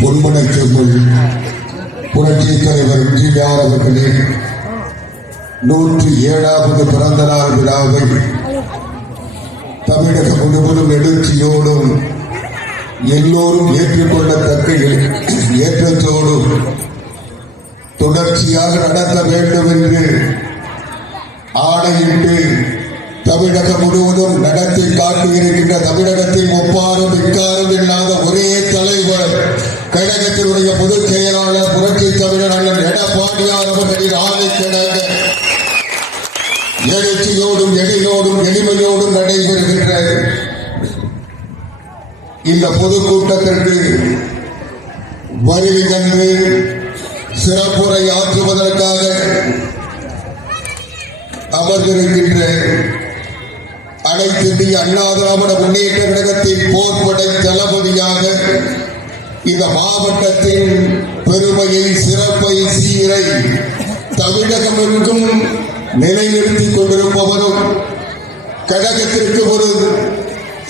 பொன்மனை செம்மல் புரட்சி தலைவர் எம்ஜிஆர் அவர்களே 107வது பிறந்த நாள் விழாவை தமிழகம் முழுவதும் எழுச்சியோடும் எல்லோரும் ஏற்றுக்கொள்ளத்தக்க ஏற்றத்தோடும் தொடர்ச்சியாக நடத்த வேண்டும் என்று ஆணையிட்டு தமிழகம் முழுவதும் நடத்தி காட்டியிருக்கின்ற தமிழகத்தில் ஒப்பாரும் இக்காரும் இல்லாத ஒரே தலைவர் கழகத்தினுடைய பொதுச் செயலாளர் புரட்சி தமிழர் அண்ணன் எடப்பாடியார் அவர்களின் ஆணைக்கிணங்க எழுச்சியோடும் எளியோடும் எளிமையோடும் நடைபெறுகின்ற இந்த பொதுக்கூட்டத்திற்கு வருகை தந்து சிறப்புரை ஆற்றுவதற்காக அமர்ந்திருக்கின்ற அனைத்து இந்திய அண்ணா திராவிட முன்னேற்ற கழகத்தின் போர்படை தளபதியாக இந்த மாவட்டத்தின் பெருமையை சிறப்பை சீரை தமிழகம் எங்கும் நிலைநிறுத்திக் கொண்டிருப்பவரும் கழகத்திற்கு ஒரு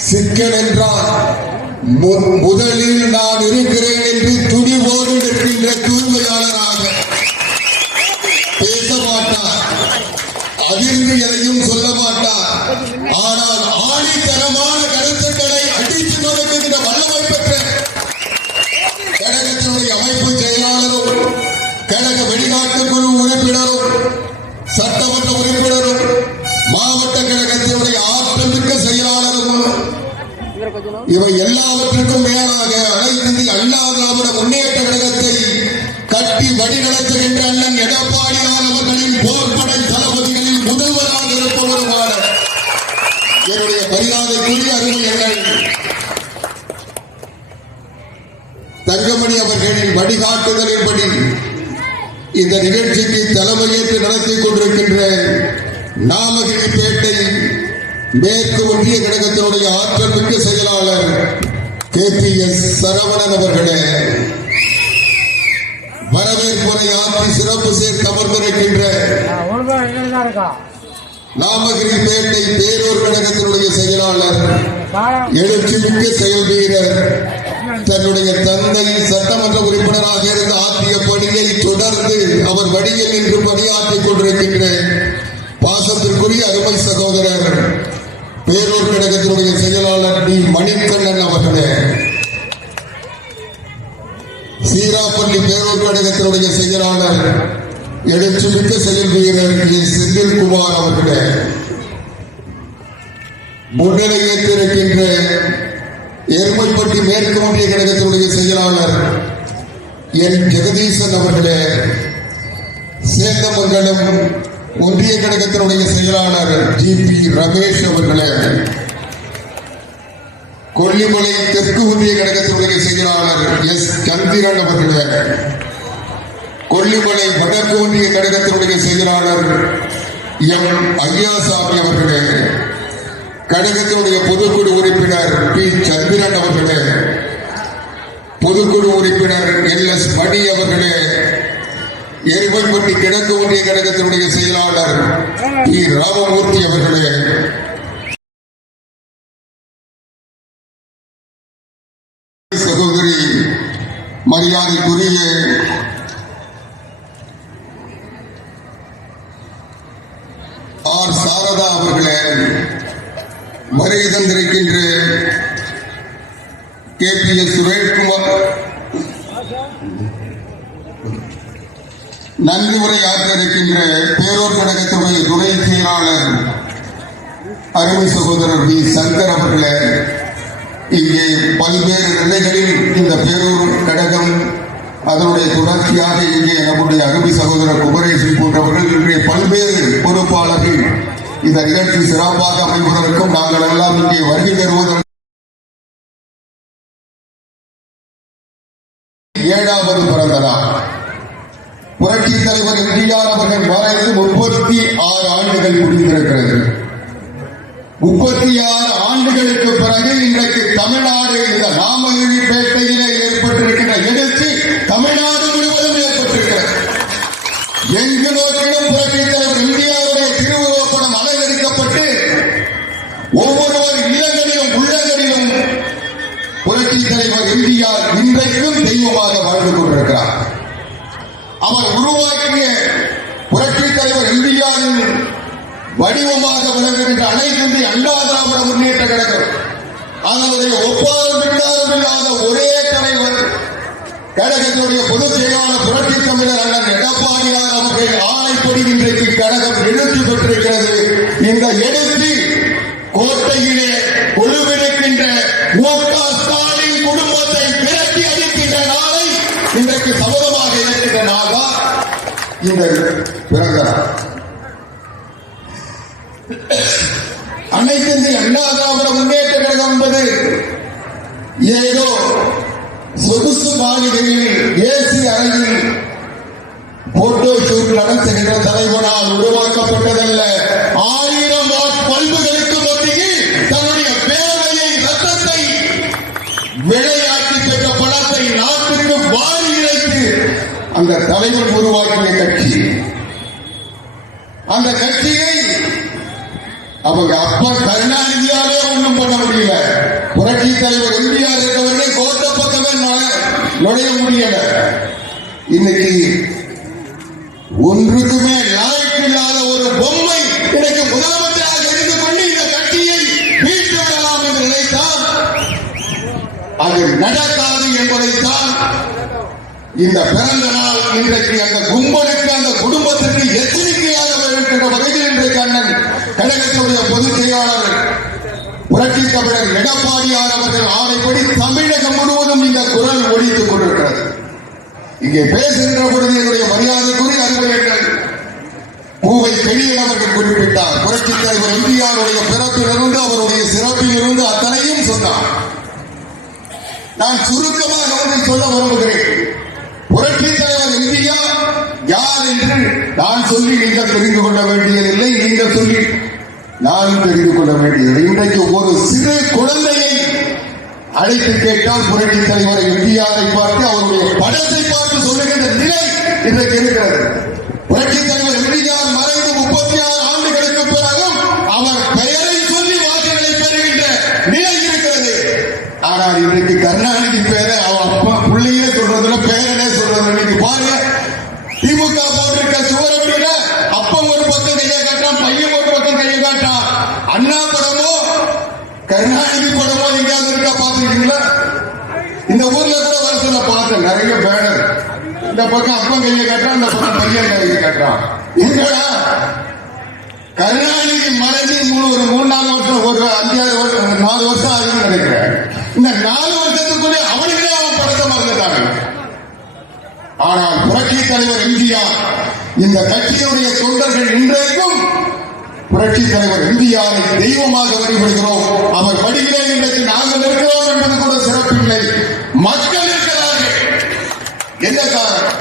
சிக்கல் என்றால் முதலில் நான் இருக்கிறேன் என்று துணிவோடு நிற்கின்ற தூய்மையாளராக பேச மாட்டார், அதிர்ந்து எதையும் சொல்ல மாட்டார். ஆனால் ஆணித்தரமான கருத்துக்களை அடித்து நோக்குகின்ற வல்லமை பெற்ற கழகத்தினுடைய அமைப்பு செயலாளரும் கழக வெளிநாட்டு குழு உறுப்பினரும் சட்டமன்ற உறுப்பினரும் மாவட்ட கழகத்தினுடைய ஆற்றல் மிக்க செயலாளரும் இவை எல்லாவற்றுக்கும் மேலாக அனைத்து இந்திய அண்ணா திராவிட முன்னேற்ற கழகத்தை கட்டி வழிநடத்துகின்ற அண்ணன் எடப்பாடியார் அவர்களின் போர்படை தளபதிகளில் முதல்வராக இருப்பவருமான என்னுடைய மரியாதைக்குரிய அருமை அண்ணன் தங்கமணி அவர்களின் வழிகாட்டுதலின்படி இந்த நிகழ்ச்சிக்கு தலைமையேற்று நடத்திக் கொண்டிருக்கின்ற நாமகிரிப்பேட்டை மேற்கு ஒன்றிய கழகத்தினுடைய ஆற்றல் மிக்க செயலாளர் KPS சரவணன் அவர்களே, வரவேற்புரை ஆற்றி சிறப்பு சேர்த்து அமர்ந்திருக்கின்ற நாமகிரிப்பேட்டை பேரூர் கழகத்தினுடைய செயலாளர் எழுச்சி மிக்க செயல் வீரர் தன்னுடைய தந்தை சட்டமன்ற உறுப்பினராக இருந்து ஆற்றிய பணியை தொடர்ந்து அவர் வழியில் நின்று பணியாற்றிக் கொண்டிருக்கின்ற பாசத்திற்குரிய அருமை சகோதரர் பேரூர் கழகத்தினுடைய செயலாளர் டி மணிகண்ணன் அவர்களே, சீராப்பள்ளி பேரூர் கழகத்தினுடைய செயலாளர் எழுச்சிமிக்க செயல் வீரர் செந்தில்குமார் அவர்களே, முன்னிலையேற்றிருக்கின்ற எருமைப்பட்டி மேற்கு ஒன்றிய கழகத்தினுடைய செயலாளர் என் ஜெகதீசன் அவர்களே, சேந்தமங்கலம் ஒன்றிய கழகத்தினுடைய செயலாளர் GP ரமேஷ் அவர்களே, கொல்லிமலை தெற்கு ஒன்றிய கழகத்தினுடைய செயலாளர் S சந்திரன் அவர்களே, கொல்லிமலை வடக்கு ஒன்றிய கழகத்தினுடைய செயலாளர் M ஐயாசாமி அவர்களே, கழகத்தினுடைய பொதுக்குழு உறுப்பினர் P சந்திரன் அவர்களே, பொதுக்குழு உறுப்பினர் LS மணி அவர்களே, எருமைப்பட்டி கிழக்கு ஒன்றிய கழகத்தினுடைய செயலாளர் P ராமமூர்த்தி அவர்களே, சகோதரி மரியாதைக்குரிய R சாரதா அவர்களே, வருகை தந்திருக்கின்ற KPS சுரேஷ்குமார், நன்றி உரை ஆற்ற இருக்கின்ற பேரூர் கழகத்துடைய துணை செயலாளர் அருமை சகோதரர் V சங்கர் அவர்களே, இங்கே பல்வேறு நிலைகளில் இந்த பேரூர் கழகம் அதனுடைய தொடர்ச்சியாக இங்கே நம்முடைய அருமை சகோதரர் குமரேசன் போன்றவர்கள் இன்றைய பல்வேறு பொறுப்பாளர்கள் இந்த நிகழ்ச்சி சிறப்பாக அமைவதற்கும் நாங்கள் எல்லாம் இங்கே வருகை தருவதற்கு 7வது பிறந்த நாள் புரட்சி தலைவர் எம்ஜிஆர் அவர்கள் மறைந்து 36 ஆண்டுகள் முடிந்திருக்கிறது. 36 ஆண்டுகளுக்கு பிறகு இன்றைக்கு தமிழ்நாடு இந்த நாமகிரிப்பேட்டையிலே ஏற்பட்டிருக்கின்ற எழுச்சி தமிழ்நாடு முழுவதும் ஏற்பட்டிருக்கிறது. எங்கு நோக்கிலும் புரட்சி தலைவர் எம்ஜிஆருடைய திருவுருவப்படம் அலங்கரிக்கப்பட்டு ஒவ்வொருவர் இல்லங்களிலும் உள்ளங்களிலும் புரட்சி தலைவர் எம்ஜிஆர் இன்றைக்கும் தெய்வமாக வாழ்ந்து கொண்டிருக்கிறார். அவர் உருவாக்கிய புரட்சித் தலைவர் எம்ஜிஆரின் வடிவமாக விளங்குகின்ற அனைத்து இந்திய அண்ணா திராவிட முன்னேற்ற கழகம் அதனுடைய ஒப்பாரும் பின்னாரும் இல்லாத ஒரே தலைவர் கழகத்தினுடைய பொதுச் செயலாளர் புரட்சி தமிழர் அண்ணன் எடப்பாடியார் அவர்கள் ஆணைப்படி இன்றைக்கு கழகம் எழுச்சி பெற்றிருக்கிறது. இந்த எழுச்சி கோட்டையிலே கொழுவிருக்கின்ற ஸ்டாலின் குடும்பத்தை விரட்டி அளிக்கின்ற நாளை இன்றைக்கு சபதமாக இருக்கின்ற நாள் தான் இந்த பிறந்த நாள். அனைத்து இந்திய அண்ணா திராவிட முன்னேற்ற கழகம் என்பது ஏதோ சொகுசு மாளிகையில் ஏசி அறையில் போட்டோ ஷூட் நடத்துகின்ற தலைவனால் உருவாக்கப்பட்டதல்ல. 1000 வாட் பல்புகளுக்கு மத்தியில் தன்னுடைய வேலையை ரத்தத்தை விளையாட்டி பெற்ற பணத்தை நாட்டுக்கு வாரி இறைத்து அந்த தலைவர் உருவாக்கிய கட்சி. அந்த கட்சியை அவங்க அப்பா கருணாநிதியாலே ஒன்றும் பண்ண முடியல. புரட்சி தலைவர் எம்ஜிஆர் இருக்கவர்கள் கோட்ட பக்கமே நுழைய முடியல. இன்னைக்கு ஒன்றுக்குமே லாய்க்கில்லாத ஒரு பொம்மை இன்னைக்கு முதலமைச்சராக இருந்து கொண்டு இந்த கட்சியை வீழ்த்தி விடலாம் என்று நினைத்தால் அது நடக்காது என்பதைத்தான் இந்த பிறந்த நாள் இன்றைக்கு அந்த கும்பலுக்கு அந்த குடும்பத்திற்கு எச்சரிக்கையாக இருக்கின்ற வகையில் இன்றைக்கு அண்ணன் கழகத்தினுடைய பொதுச் செயலாளர் புரட்சி தமிழர் எடப்பாடியார் அவர்கள் ஆணைப்படி தமிழகம் முழுவதும் இந்த குரல் ஒலித்துக் கொண்டிருக்கிறது. இங்கே பேசுகின்ற பொழுது என்னுடைய மரியாதைக்குரிய அறிவுரைகள் பூவை பெரியன் அவர்கள் குறிப்பிட்டார். புரட்சி தலைவர் எம்ஜிஆருடைய பிறப்பிலிருந்து அவருடைய சிறப்பிலிருந்து அத்தனையும் சொன்னார். நான் சுருக்கமாக ஒன்றை சொல்ல விரும்புகிறேன். புரட்சி தலைவர் எம்ஜிஆர் யார் என்று நான் சொல்லி நீங்கள் தெரிந்து கொள்ள வேண்டியதில்லை, நீங்கள் சொல்லி நானும் தெரிந்து கொள்ள வேண்டியதில்லை. இன்றைக்கு ஒரு சிறு குழந்தையை அழைத்து கேட்டால் புரட்சி தலைவர் எம்ஜிஆரை பார்த்து அவருடைய படத்தை பார்த்து சொல்லுகின்ற நிலை இன்றைக்கு இருக்கிறது. புரட்சி தலைவர் எம்ஜிஆர் மறைந்து 36 ஆண்டுகளுக்கு பிறகும் அவர் பெயரை சொல்லி வாக்குகளை பெறுகின்ற நிலை இருக்கிறது. ஆனால் இன்றைக்கு கருணாநிதி பேரை அவன் அப்பா புள்ளையே சொல்றதுல பேரனே சொல்றது. இன்னைக்கு பாருங்க, திமுக போட்டிருக்க சுவரொட்டியில அப்பம் ஒரு பக்கம் கையை காட்டான், பையன் ஒரு பக்கம் கையை காட்டான். அண்ணா படமோ கருணாநிதி படமோ எங்கேயாவது இருக்கா பாத்துருக்கீங்களா? இந்த ஊர்ல கூட வருஷத்துல பார்த்தேன் நிறைய பேனர். இந்த பக்கம் அப்பம் கையை காட்டான், இந்த பக்கம் பையன் கையை காட்டான். எங்கடா கருணாநிதி மறைஞ்சி ஒரு 3-4 வருஷம், ஒரு 5-6 வருஷம், 4 வருஷம் ஆகுதுன்னு நினைக்கிறேன். இந்த 4 வருஷத்துக்குள்ளே அவனுங்களே அவன் படத்தை மறந்துட்டாங்க. ஆனால் புரட்சி தலைவர் எம்ஜிஆர் இந்த கட்சியுடைய தொண்டர்கள் இன்றைக்கும் புரட்சி தலைவர் எம்ஜிஆரை தெய்வமாக வழிபடுகிறோம். அவர் வழியிலே இன்றைக்கு நாங்கள் இருக்கிறோம் என்பது கூட சிறப்பில்லை, மக்கள் இருக்கிறார்கள். என்ன காரணம்?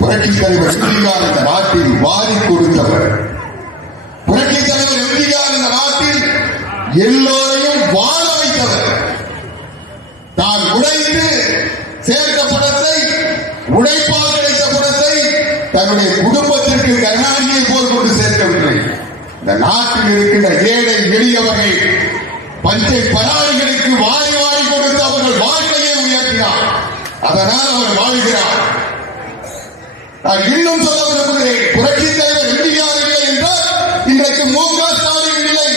புரட்சி தலைவர் எம்ஜிஆர் இந்த நாட்டில் வாரி கொடுத்தவர். புரட்சி தலைவர் எம்ஜிஆர் இந்த நாட்டில் எல்லோரையும் வாழ வைத்தவர். தான் உழைத்து சேர்த்த பணத்தை, உழைப்பாக கிடைத்த பணத்தை தன்னுடைய குடும்பத்திற்கு கருணாநிதியை போல் கொண்டு சேர்க்கவில்லை. இந்த நாட்டில் இருக்கின்ற ஏழை எளியவர்கள் பஞ்சை பராளிகளுக்கு வாரி வாரி கொடுத்து அவர்கள் வாழ்க்கையை உயர்த்தினார். அதனால் அவர் வாழ்கிறார். நான் இன்னும் சொல்ல விரும்புகிறேன், புரட்சி தலைவர் எம்ஜிஆர் இல்லை என்றால் இன்றைக்கு மு.க. ஸ்டாலின் இல்லை,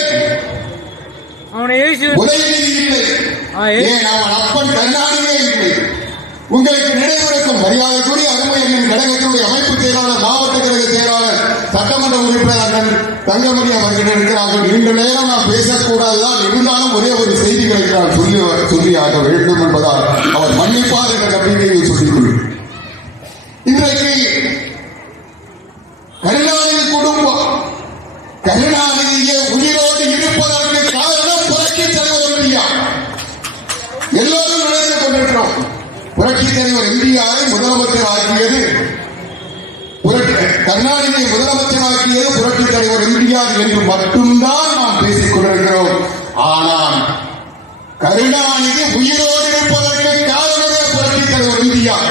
உதயநிதி இல்லை, ஏன் அவன் அப்பன் கருணாநிதியே இல்லை. உங்களுக்கு நினைவிருக்கும் மரியாதைக்குரிய அருமை எண்ணின் கழகத்தினுடைய அமைப்பு செயலாளர், மாவட்ட கழக செயலாளர், சட்டமன்ற உறுப்பினர் அண்ணன் தங்கமணி அவர்கள் இருக்கிறார்கள். நீண்ட நேரம் நான் பேசக்கூடாதுதான், இருந்தாலும் ஒரே ஒரு செய்திகளை நான் சொல்லியாக வேண்டும் என்பதால் அவர் மன்னிப்பார் என்ற நம்பிக்கையை சொல்லிக்கொள்ளும். இன்றைக்கு கருணாநிதி குடும்பம் கருணாநிதியை உயிரோடு இருப்பதற்கு காரணம் புரட்சி தலைவர் எம்ஜிஆர். எல்லோரும் நினைத்துக் கொண்டிருக்கிறோம். புரட்சி தலைவர் எம்ஜிஆரை முதலமைச்சர் ஆக்கியது, கருணாநிதியை முதலமைச்சராக்கியது புரட்சி தலைவர் எம்ஜிஆர் என்று மட்டும்தான் நாம் பேசிக் கொண்டிருக்கிறோம். ஆனால் கருணாநிதி உயிரோடு இருப்பதற்கு காரணமே புரட்சி தலைவர் எம்ஜிஆர்.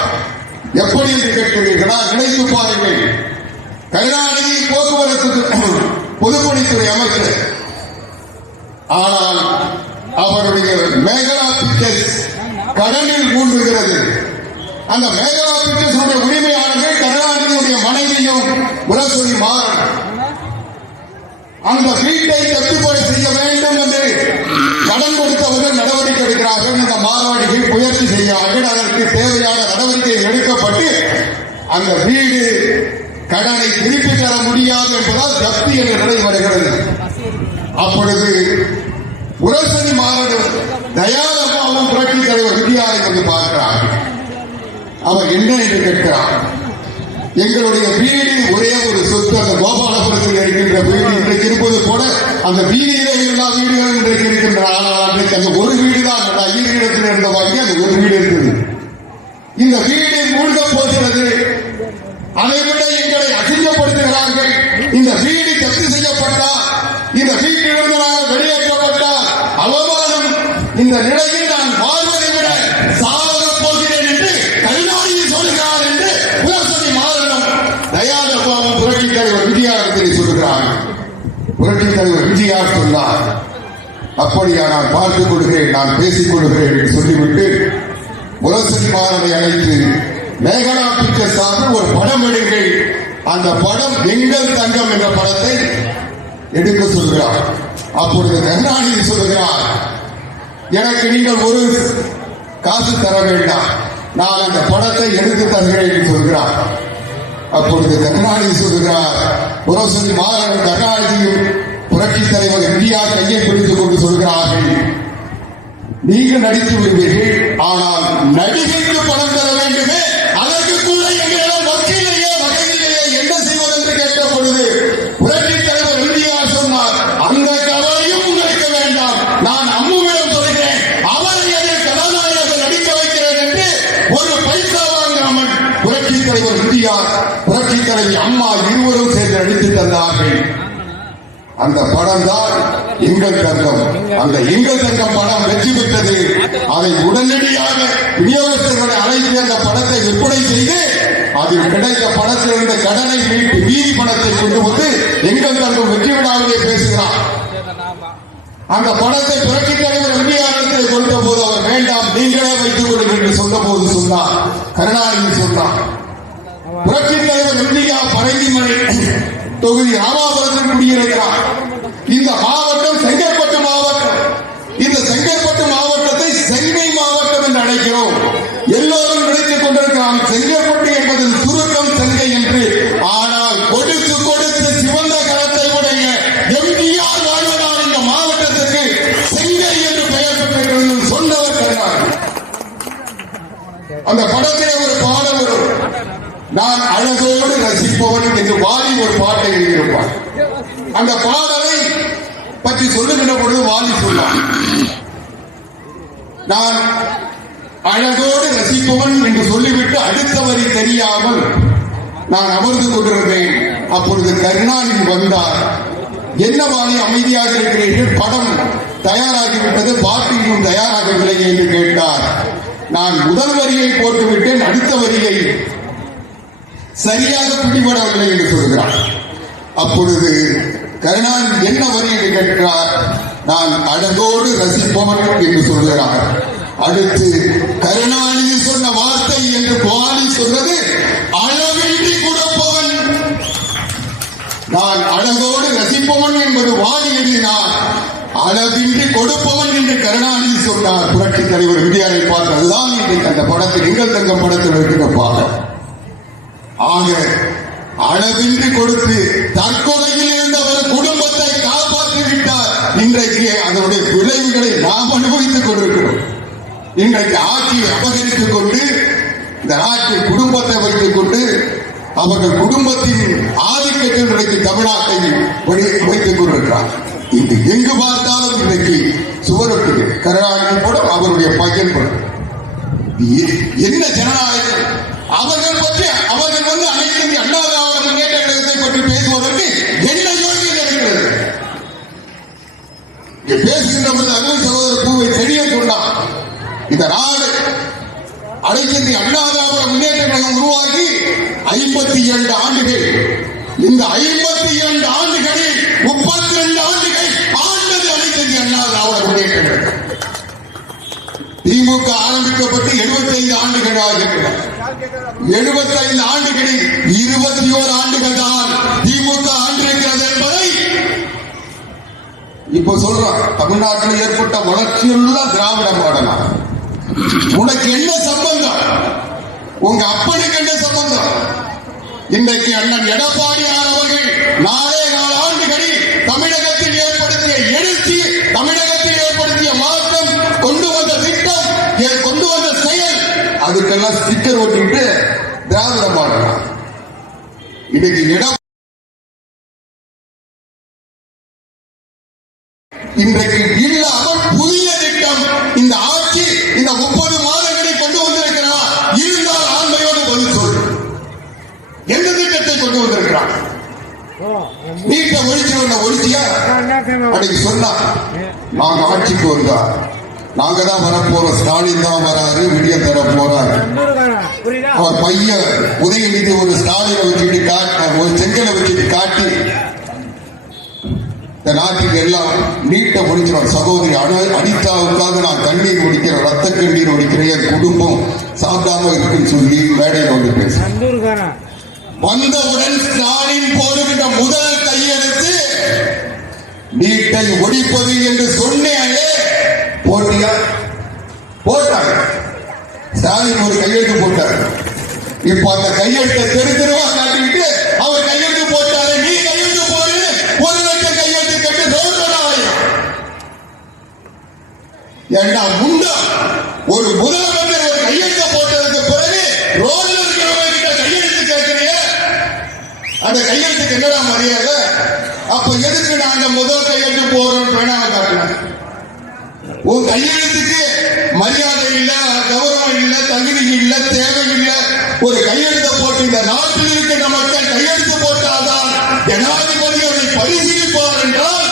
எப்படி என்று கேட்கிறீர்களா? நினைத்து பாருங்கள். கருணாநிதி போக்குவரத்து பொதுப்பணித்துறை அமைச்சர், ஆனால் அவருடைய மேகலா பிக்சர்ஸ் கடனில் மூழ்குகிறது. அந்த மேகலா பிக்சர்ஸுடைய உரிமையாளர்கள் கருணாநிதியுடைய மனைவியும் முரசொலி மாறன் அந்த வீட்டை தட்டுப்பாடு செய்ய வேண்டும் என்று கடன் கொடுத்தவர்கள் நடவடிக்கை எடுக்கிறார்கள். இந்த மார்வாடிகள் முயற்சி செய்கிறார்கள். அதற்கு தேவையான நடவடிக்கை எடுக்கப்பட்டு அந்த வீடு கடனை திருப்பி தர முடியாது என்பதால் ஜப்தி என்ற நிலை வருகிறது. அப்பொழுது முரசொலி மாறன் தயாரமாகவும் புரட்சி தலைவர் விஜயாவை வந்து பார்க்கிறார். அவர் என்ன என்று கேட்கிறார். எங்களுடைய வீடு ஒரே ஒரு சொத்து, அந்த கோபாலபுரத்தில் இருக்கின்ற வீடு இன்றைக்கு இருப்பது போல அந்த வீதியிலே எல்லா வீடுகளும் இன்றைக்கு இருக்கின்றன. ஆனால் அன்றைக்கு அந்த ஒரு வீடு தான் ஐயரிடத்தில் இருந்த வாங்கி அந்த ஒரு வீடு இருந்தது. இந்த வீடு மூழ்க போகிறது. அதைவிட எங்களை அசிங்கப்படுத்துகிறார்கள். இந்த வீடு ஜப்தி செய்யப்பட்டால், இந்த வீட்டிலிருந்து நாங்கள் வெளியேற்றப்பட்டால் அவமானம். இந்த நிலையில் நான் வாழ்வதை விட சாகப் போகிறேன் என்று கருணாநிதி சொல்கிறார் என்று முரசொலி மாறனும் தயாரபாவும் புரட்சி தலைவர் விஜயாரத்தில் சொல்கிறார். புரட்சி தலைவர் விஜயா சொன்னார், அப்படியா நான் பார்த்துக் கொள்கிறேன், நான் பேசிக் கொள்கிறேன் என்று சொல்லிவிட்டு முரசொலி மாறனை அழைத்து மேகலா பிக்சர்ஸ் சார்பில் ஒரு படம் எடுங்கள், அந்த படம் எங்கள் தங்கம் என்ற படத்தை எடுக்க சொல்கிறார். அப்பொழுது கருணாநிதி சொல்கிறார், எனக்கு நீங்கள் ஒரு காசு தர வேண்டாம், நான் அந்த படத்தை எடுத்து தருகிறேன் என்று சொல்கிறார். அப்பொழுது கருணாநிதி சொல்கிறார், முரசொலி மாறன் கருணாநிதியும் புரட்சி தலைவர் இந்தியா கையை பிடித்துக் கொண்டு சொல்கிறார்கள், நீங்கள் நடித்து விடுவீர்கள், ஆனால் நடிகைக்கு பணம் தர வேண்டுமே, அதற்கு கூட எங்களிடம் வகையிலேயே என்ன செய்வது என்று கேட்ட பொழுது புரட்சி தலைவர் இந்தியா சொன்னார், அந்த கவலையும் உங்களுக்கு வேண்டாம், நான் அம்முவிடம் சொல்கிறேன், அவரை அதில் கதாநாயகர்கள் நடிக்க வைக்கிறேன் என்று ஒரு பைசா வாங்காமல் புரட்சி தலைவர் இந்தியா புரட்சி தலைவி அம்மா இருவரும் சேர்ந்து நடித்து தந்தார்கள். அந்த படம் தான் எங்கள் தங்கம். அந்த எங்கள் தங்கம் படம் வெற்றி பெற்றது. அதை உடனடியாக விநியோகஸ்தர்களை அழைத்து அந்த படத்தை விற்பனை செய்து அதில் கிடைத்த படத்திலிருந்த கடனை மீட்டு வீதி பணத்தை கொண்டு வந்து எங்கள் தங்கம் வெற்றி விழாவிலே பேசுகிறார். அந்த படத்தை புரட்சி தலைவர் விஜயாரத்தில் கொடுத்த போது அவர் வேண்டாம், நீங்களே வைத்துக் கொள்ளுங்கள் என்று சொன்ன போது சொன்னார், கருணாநிதி சொன்னார், புரட்சி தலைவர் இந்தியா பரங்கிமலை தொகுதி ராமாபுரத்தில் குடியிருக்கிறார். இந்த மாவட்டம் செங்கற்பட்டு மாவட்டம். இந்த செங்கற்பட்டு மாவட்டத்தை சென்னை மாவட்டம் என்று அழைக்கிறோம். எல்லோரும் நினைத்துக் கொண்டிருக்கிறான் செங்கற்பட்டு என்பது சுருக்கம் செங்கை என்று. ஆனால் கொடுத்து கொடுத்து சிவந்த கரத்தை உடைய எம்ஜிஆர் வாழ்வதால் இந்த மாவட்டத்திற்கு செங்கை என்று பெயர் பெற்றது சொன்னவர் கருணாநிதி. அந்த படத்திலே ஒரு பாடல் வரும், நான் அழகோடு ரசிப்பவன் என்று வாலி ஒரு பாட்டை எழுதியிருப்பார். அந்த பாடலை பற்றி சொல்லுகின்ற பொழுது வாலி சொன்னார், நான் அழகோடு ரசிப்பவன் என்று சொல்லிவிட்டு அடுத்த வரி தெரியாமல் நான் அமர்ந்து கொண்டிருந்தேன். அப்பொழுது கருணாநிதி வந்தார். என்ன வாலி அமைதியாக இருக்கிறீர்கள், படம் தயாராகிவிட்டது, பாட்டியும் தயாராகவில்லை என்று கேட்டார். நான் முதல் வரியை போட்டுவிட்டேன், அடுத்த வரியை சரியாக பிடிபடவில்லை என்று சொல்கிறார். அப்பொழுது கருணாநிதி என்ன வரி என்று கேட்கிறார், நான் அழகோடு ரசிப்பவன் என்று சொல்கிறார். அடுத்து கருணாநிதி சொன்ன வார்த்தை என்று வாலி சொன்னது அளவின்றி கொடுப்பவன். நான் அழகோடு ரசிப்பவன் என்பது வாலி எழுதினார், அளவின்றி கொடுப்பவன் என்று கருணாநிதி சொன்னார். புரட்சி தலைவர் விஜயாவை பார்த்து அதுதான் இன்றைக்கு அந்த படத்தில் எங்கள் தங்கம் படத்தில் இருக்கிற பாடம். ஆக அளவின்றி கொடுத்து தற்கொலையில் இருந்தவர் குடும்பத்தை காப்பாற்றி விட்டார். இன்றைக்கு அதனுடைய விளைவுகளை நாம் அனுபவித்துக் கொண்டிருக்கிறோம். இன்றைக்கு ஆட்சியை அபகரித்துக் கொண்டு இந்த நாட்டில் குடும்பத்தை வைத்துக் கொண்டு அவர்கள் குடும்பத்தின் ஆதிக்கத்தில் இன்றைக்கு தமிழ்நாட்டை வைத்துக் கொண்டிருக்கிறார். இது எங்கு பார்த்தாலும் இன்றைக்கு சுவரொட்டி கருணாநிதி படம், அவருடைய பையன் படம். என்ன ஜனநாயகம்? அவர்கள் பற்றி அவர்கள் வந்து அனைத்து இந்திய அண்ணா திராவிட முன்னேற்ற கழகத்தை பற்றி பேசுவதற்கு என்ன யோகியதை இருக்கிறது? பேசுகின்ற பொழுது அருள் சகோதரர் பூவை தெரிய சொன்னார், இந்த நாடு அனைத்து இந்திய அண்ணா திராவிட முன்னேற்ற கழகம் உருவாக்கி 52 ஆண்டுகள். இந்த 52 ஆண்டுகளில் 32 ஆண்டுகள் ஆண்டது அனைத்து இந்திய அண்ணா திராவிட முன்னேற்ற கழகம். திமுக ஆரம்பிக்கப்பட்டு 75 ஆண்டுகள் ஆகின்றன. 75 ஆண்டுகளில் 21 ஆண்டுகள் தான் திமுக ஆண்டிருக்கிறது என்பதை இப்ப சொல்றான். தமிழ்நாட்டில் ஏற்பட்ட வளர்ச்சியுள்ள திராவிட மாடல். உனக்கு என்ன சம்பந்தம்? உங்க அப்பனுக்கு என்ன சம்பந்தம்? இன்றைக்கு அண்ணன் எடப்பாடியார் அவர்கள் 4 ஆண்டுகளில் தமிழகத்தில் ஏற்படுத்திய எழுச்சி, தமிழகத்தில் ஏற்படுத்திய மாற்றம், கொண்டு வந்த திட்டம், கொண்டு வந்த செயல், அதுக்கெல்லாம் ஸ்டிக்கர் ஓட்டிட்டு திராவிட மாடல். இன்னைக்கு இன்றைக்கு இல்லாமல் புதிய திட்டம் இந்த ஆட்சி இந்த 30 மாதங்களை கொண்டு வந்திருக்கிறார். இருந்தால் ஆண்மையோடு பதில் சொல். எந்த திட்டத்தை கொண்டு வந்திருக்கிறார்? நீட்ட ஒழிச்சியா? அன்னைக்கு சொன்னா நாங்க ஆட்சிக்கு வந்தா நாங்க தான் வரப்போறோம், ஸ்டாலின் தான் வராரு, விடிய தர போறாரு. அவர் பையன் உதயநிதி ஒரு ஸ்டாலினை வச்சுட்டு ஒரு செங்கலை வச்சுட்டு காட்டி இந்த நாட்டுக்கு எல்லாம் நீட்ட முடிக்கிறோம். சகோதரி அனிதாவுக்காக நான் கண்ணீர் முடிக்கிறேன், ரத்த கண்ணீர் முடிக்கிறேன், என் குடும்பம் சாப்பிடாம இருக்குன்னு சொல்லி மேடையில் வந்து பேசுறேன். வந்தவுடன் ஸ்டாலின் போடுகின்ற முதல் கையெழுத்து நீட்டை ஒழிப்பது என்று சொன்னேனே. போட்டியா? போட்டாங்க. ஸ்டாலின் ஒரு கையெழுத்து போட்டார். இப்ப அந்த கையெழுத்தை தெருவா காட்டிக்கிட்டு அவர் கையெழுத்து போட்டாரு, நீ கையெழுத்து போடு, 1 லட்சம் கையெழுத்து கட்டு ஏண்டா முண்டா? ஒரு முதலமைச்சர் ஒரு கையெழுத்து போட்டதுக்கு பிறகு ரோட்ல இருக்கிறவங்க கிட்ட கையெழுத்து கேட்கிறீங்க, அந்த கையெழுத்துக்கு என்னடா மரியாதை? அப்ப எதுக்கு நாங்க முதல் கையெழுத்து போறோம் வேணாம் காட்டுறேன். உன் கையெழுத்துக்கு மரியாதை இல்ல, கௌரவம் இல்ல, தகுதி இல்ல, தேவை இல்ல. ஒரு கையெழுத்தை போட்டு இந்த நாட்டில் இருக்கின்ற மக்கள் கையெழுத்து போட்டால்தான் ஜனாதிபதி அவரை பரிசீலிப்பார் என்றால்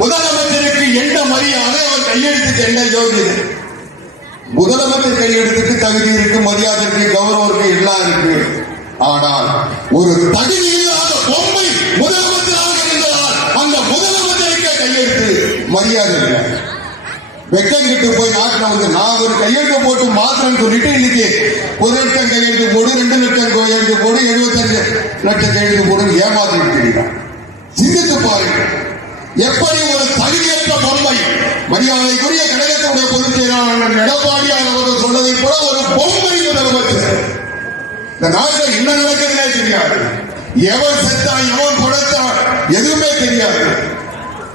முதலமைச்சருக்கு என்ன மரியாதை? அவர் கையெழுத்துக்கு என்ன யோகியது? முதலமைச்சர் கையெழுத்துக்கு தகுதி இருக்கு, மரியாதை இருக்கு, கௌரவம் இருக்கு, எல்லாம் இருக்கு. ஆனால் ஒரு தகுதி இல்லாத பொம்மை முதலமைச்சராக இருந்தால் அந்த முதலமைச்சருக்கு கையெழுத்து மரியாதை இல்லை. வெக்கங்கிட்டு போய் நாட்டில் வந்து நான் ஒரு கையெழுத்து போட்டு மாத்திரம் சொல்லிட்டு இன்னைக்கு 1 லட்சம் கையெழுத்து போடு, 2 லட்சம் கையெழுத்து போடு, 75 லட்சம் கையெழுத்து போடு ஏமாத்திட்டு இருக்கிறார். சிந்தித்து பாருங்க, எப்படி ஒரு தகுதியற்ற பொம்மை. மரியாதைக்குரிய கழகத்துடைய பொதுச் செயலாளர் எடப்பாடியார் அவர்கள் சொன்னதை போல ஒரு பொம்மை முதலமைச்சர். இந்த நாட்டில் என்ன நடக்கிறதே தெரியாது. எவன் செத்தா எவன் கொடுத்தா எதுவுமே தெரியாது.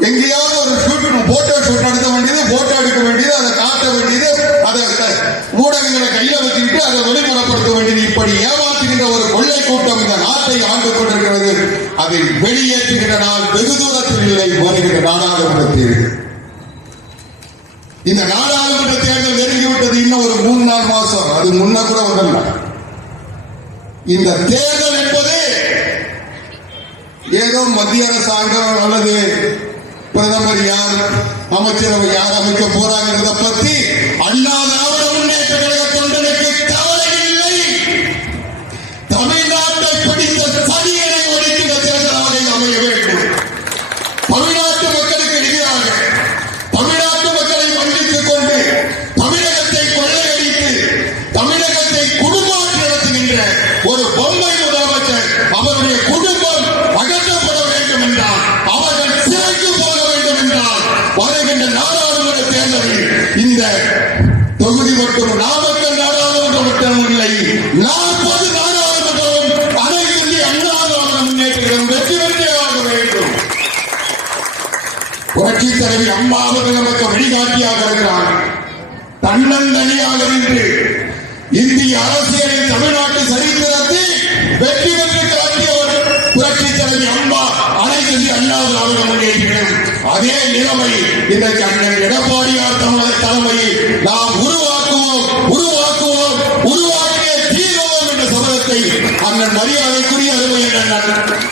எங்கேயாவது ஒரு போட்டோ ஷூட் நடத்த வேண்டியது, போட்டோ எடுக்க வேண்டியது, அதை காட்ட வேண்டியது, அதை ஊடகங்களை கையில வச்சுக்கிட்டு அதை வெளிமுறைப்படுத்த வேண்டியது. இப்படி ஏமாற்றுகின்ற ஒரு கொள்ளை கூட்டம் இந்த நாட்டை ஆண்டு கொண்டிருக்கிறது. அதை வெளியேற்றுகின்ற நாள் வெகு தூரத்தில் இல்லை, வருகின்ற நாடாளுமன்றத்தில். இந்த நாடாளுமன்ற தேர்தல் நெருங்கிவிட்டது. இன்னும் ஒரு 3-4 மாசம், அது முன்ன கூட வரல. இந்த தேர்தல் என்பது ஏதோ மத்திய அரசாங்கம் அல்லது பிரதமர் யார், அமைச்சரவை யார் அமைக்க போறாங்கிறத பத்தி அண்ணா திராவிட முன்னேற்ற கழக தொண்டனுக்கு கவலை இல்லை. தமிழ்நாட்டை பிடித்த சதியனை ஒழிக்கிற தேர்தலாக அமைய வேண்டும். தமிழ்நாட்டு மக்களுக்கு எதிராக, தமிழ்நாட்டு மக்களை வஞ்சித்துக் கொண்டு தமிழகத்தை கொள்ளையடித்து தமிழகத்தை குடும்பமாற்றி நடத்துகின்ற ஒரு பொம்மை முதலமைச்சர், அவருடைய குடும்பம் அகற்றப்பட வேண்டும் என்றால், அவர்கள் சிறைக்கு போக வேண்டும் என்றால், வருகின்ற நாடாளுமன்ற தேர்தலில் இந்த தொகுதி மட்டும் நாமக்கல் நாடாளுமன்றம் மட்டும் இல்லை, 40 நாடாளுமன்றம் அனைத்து இந்திய அண்ணா திராவிட முன்னேற்றம் வெற்றி பெற்றேயாக வேண்டும். புரட்சி தலைவி அம்மா அவர்கள் நமக்கு வழிகாட்டியாக இருக்கிறார். தன்னந்தனியாக நின்று இந்திய அரசியலில் தமிழ்நாட்டு சரித்திரத்தில் வெற்றி பெற்று காட்டியவர் புரட்சி தலைவி அம்மா, அனைத்து இந்திய அண்ணா திராவிட முன்னேற்றம். அதே நிலைமை இன்றைக்கு அண்ணன் எடப்பாடியார் தலைமையில் நாம் உருவாக்குவோம், உருவாக்கிய தீர்வோம் என்ற சபதத்தை அண்ணன் மரியாதைக்குரிய அருமை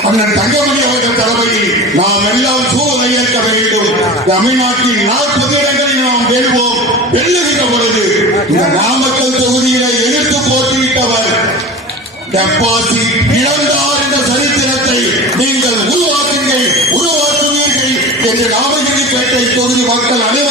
அண்ணன் தங்கமணி அவர்கள் தலைமையில் நாம் எல்லாம் சூழலை ஏற்க வேண்டும். தமிழ்நாட்டில் 40 இடங்களில் நாம் வெல்வோம். வெல்லுகின்ற பொழுது இந்த நாமக்கல் தொகுதியிலே எதிர்த்து போட்டியிட்டவர் டெபாசிட் இழந்தார் என்ற சரித்திரத்தை நீங்கள் உருவாக்குவீர்கள் என்று நாமகிரிப்பேட்டை தொகுதி மக்கள் அனைவரும்